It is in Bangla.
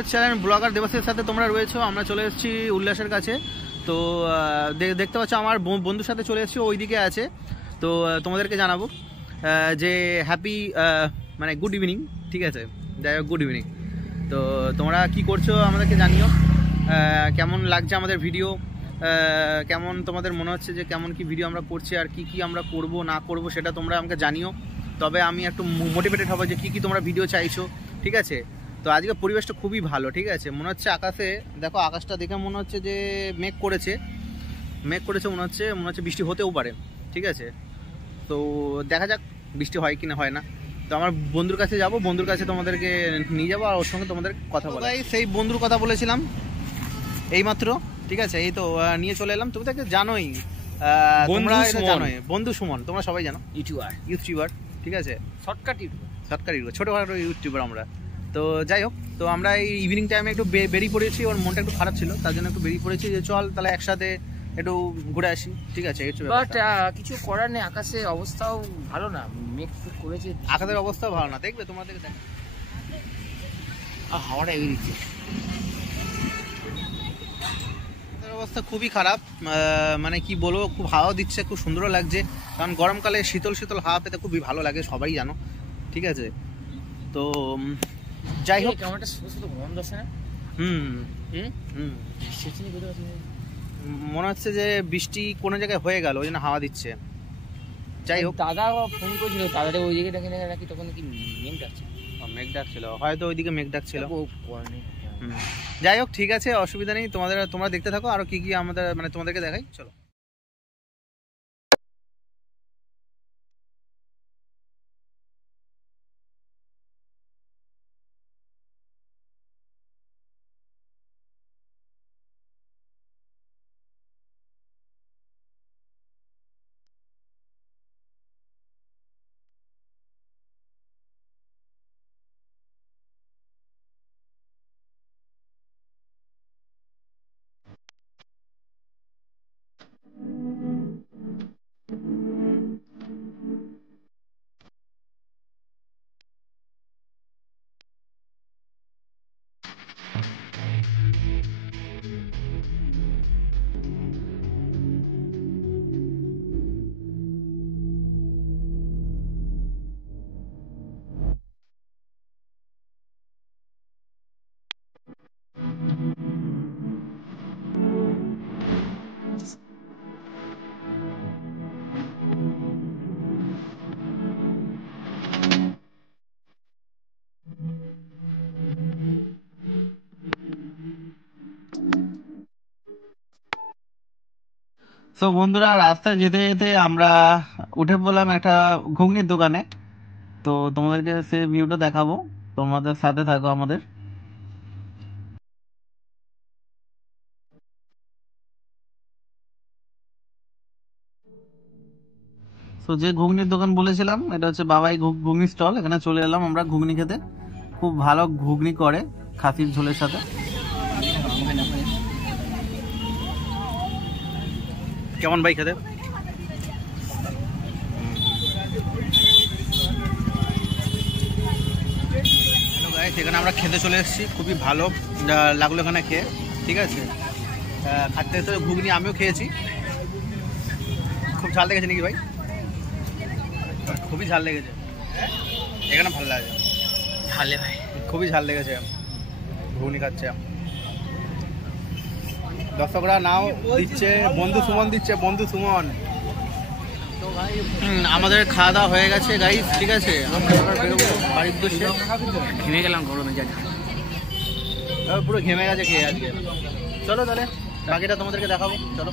ইউটিউব চ্যানেল ব্লগার দেবাশীষের সাথে তোমরা রয়েছো। আমরা চলে এসেছি উল্লাসের কাছে। তো দেখতে পাচ্ছ আমার বন্ধুর সাথে চলে এসেছি, ওইদিকে আছে। তো তোমাদেরকে জানাবো যে হ্যাপি মানে গুড ইভিনিং, ঠিক আছে? যাই হোক, গুড ইভিনিং। তো তোমরা কি করছো আমাদেরকে জানিও, কেমন লাগছে আমাদের ভিডিও, কেমন তোমাদের মনে হচ্ছে যে কেমন কি ভিডিও আমরা করছি, আর কি কি আমরা করব না করব সেটা তোমরা আমাকে জানিও। তবে আমি একটু মোটিভেটেড হবো যে কি তোমরা ভিডিও চাইছো, ঠিক আছে? তো আজকে পরিবেশটা খুবই ভালো, ঠিক আছে? মনে হচ্ছে আকাশে দেখো, আকাশটা দেখে মনে হচ্ছে যে মেঘ করেছে মনে হচ্ছে বৃষ্টি হতেও পারে, ঠিক আছে? তো দেখা যাক বৃষ্টি হয় কি না হয় না। তো আমার বন্ধুর কাছে যাব, বন্ধুর কাছে তোমাদেরকে নিয়ে যাবো, আর ওর সঙ্গে তোমাদের কথা বলা। সেই বন্ধুর কথা বলেছিলাম এইমাত্র, ঠিক আছে? এই তো নিয়ে চলে এলাম। তুমি তাকে জানোই, তোমরা এটা জানোই, বন্ধু সুমন, তোমরা সবাই জানো, ইউটিউবার, ঠিক আছে? শর্টকাট ইউটিউবার, ছোটোখাটো ইউটিউবার আমরা। তো যাই হোক, তো আমরা এই ইভিনিং টাইমে একটু বেরিয়ে পড়েছি। ওর মনটা একটু খারাপ ছিল, তার জন্য একটু বেরিয়ে পড়েছি যে চল তাহলে একসাথে একটু ঘুরে আসি, ঠিক আছে? বাট কিছু করার নেই, আকাশের অবস্থাও ভালো না, মেঘ করেছে, আকাশের অবস্থাও ভালো না। দেখবে তোমাদেরকে দেখ, হাওয়াটা এগিয়ে দিচ্ছে, অবস্থা খুবই খারাপ। মানে কি বলবো, খুব হাওয়া দিচ্ছে, খুব সুন্দরও লাগছে। কারণ গরমকালে শীতল শীতল হাওয়া পেতে খুবই ভালো লাগে, সবাই জানো, ঠিক আছে? তো যাই হোক, কেমন একটা ছোট গন্ধ আছে না? মনে হচ্ছে যে বৃষ্টি কোনো জায়গায় হয়ে গেল, ওই জন্য হাওয়া দিচ্ছে। যাই হোক, দাদা ফোন করেছিল, দাদা ওই দিকে ডাকে নাকি, তখন কি মেঘ ডাকছে, মেঘ ডাকছিল হয়তো, ওইদিকে মেঘ ডাকছিল। যাই হোক, ঠিক আছে, অসুবিধা নেই। তোমরা দেখতে থাকো আরো কি কি আমাদের মানে তোমাদেরকে দেখাই, চলো। তো বন্ধুরা, রাস্তায় যেতে যেতে আমরা উঠে পড়লাম একটা ঘুগনির দোকানে। তো তোমাদেরকে সে ভিউটা দেখাবো, তোমাদের সাথে থাকো আমাদের। তো যে ঘুগনির দোকান বলেছিলাম, এটা হচ্ছে বাবাই ঘুগনি স্টল। এখানে চলে এলাম আমরা ঘুগনি খেতে। খুব ভালো ঘুগনি করে, খাসির ঝোলের সাথে। কেমন ভাই খেতে? এখানে আমরা খেতে চলে এসেছি, খুবই ভালো লাগলো এখানে খেয়ে, ঠিক আছে? খাতে তো ঘুগনি আমিও খেয়েছি, খুব ঝাল লেগেছে নাকি ভাই? খুবই ঝাল লেগেছে, এখানে ভালো লাগে ঝালে ভাই, খুবই ঝাল লেগেছে। ঘুগনি খাচ্ছে, দর্শকরা নাও দিচ্ছে, বন্ধু সুমন দিচ্ছে, বন্ধু সুমন। তো ভাই আমাদের খাওয়া দাওয়া হয়ে গেছে গাইস, ঠিক আছে? আমরা এবার বেরোবো বাড়ির উদ্দেশ্যে। ঘেমে গেলাম গরমে, যা পুরো ঘেমে গেছে খেয়ে আজকে। চলো তাহলে বাকিটা তোমাদেরকে দেখাবো, চলো।